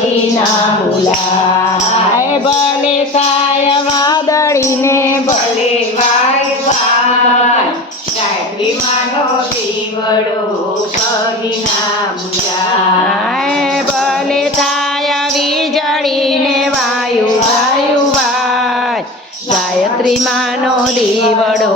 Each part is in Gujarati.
ના ભૂલાય ભલે થાય વાદળીને ભલે ગાયત્રી માનો દીવડો કદી ના ભૂલાય ભલે થાય વીજળીને વાયુ વાય ગાયત્રી માનો દીવડો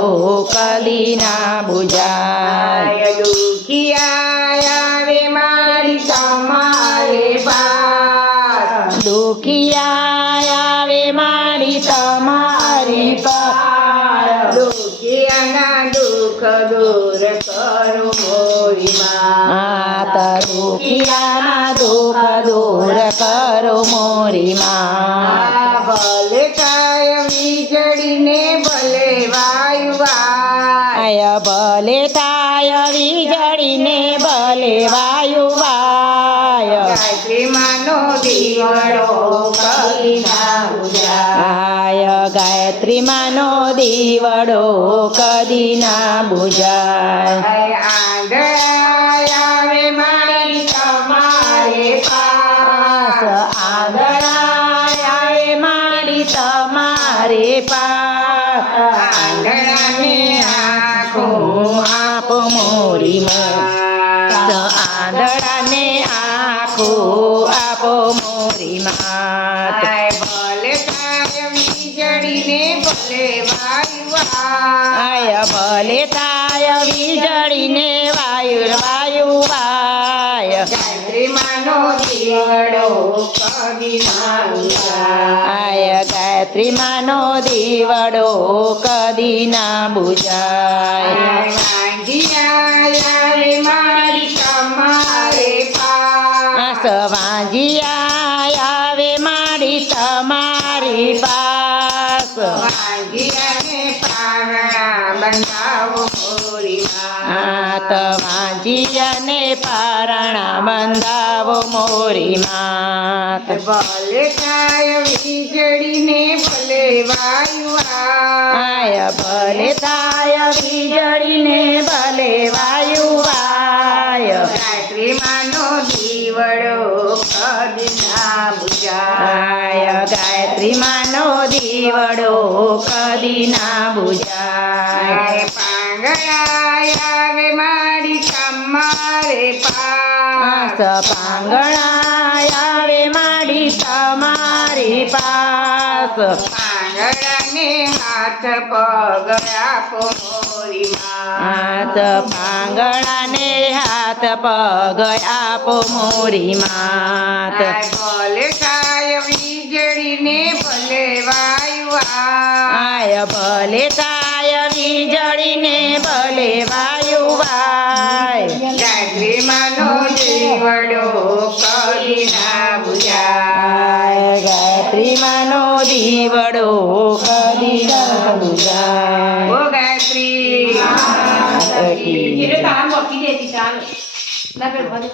કદી ના બુજાય દુખિયા આવે મારી તમારે પાસ દુખિયા આવે મારી તમારી પાસ દુખિયાના દુઃખ દૂર કરો મોરી માત દુખિયાના દુઃખ દૂર કરો મોરી માં ભલે થાય વીજળીને ભલે વાયુ વાય ભલે થાય વીજળીને ભલે વાયુ વાય ગાયત્રી માનો દીવડો કદી ના બુજાય ગાયત્રી માનો દીવડો કદી ના બુજાય આંગળા આવે મારી તમારે પાસ આંગળા આવે મારી તમારે પાસ આંગળાને આખો આપ મોરી માં આંધળાને આખો આપો મોરી માત ભલે થાય વીજળીને ભલે વાયુ વાય ભલે થાય વીજળીને વાયુ વાય ગાયત્રી માનો દીવડો કદી ના બુજાય ગાયત્રી માનો દીવડો કદી ના બુજાય વાંજિયા મારી તમારે પાસ વાંજિયા આવે મારી તમારી પાસ વાંજિયાને પારણા બંધાવો મોરી માત વાંજિયાને પારણા બંધાવો મોરી માત ભલે થાય વીજળીને ભલે વાયુ વાય ભલે થાય વીજળીને ભલે વાયુ વાય ગાયત્રી માનો દીવડો કદી ના બુજાય ગાયત્રી માનો દીવડો કદી ના બુજાય પાંગળા આવે મારી તમારે પાસ પાંગળા આવે મારી તમારી પાસ પાંગળાને હાથ પગ આપો મોરી માત પાંગળાને હાથ પગ આપો મોરી માત ભલે થાય વીજળીને ભલે વાયુ વાય ભલે થાય વીજળીને ભલે વાયુ વાય ગાયત્રી માનો દીવડો કદી ના બુજાય ગાયત્રી માનો દીવડો કદી ના બુજાય ઓ ગાયત્રી તાર મોટી દેતી ચાલ ના પેલ ભરી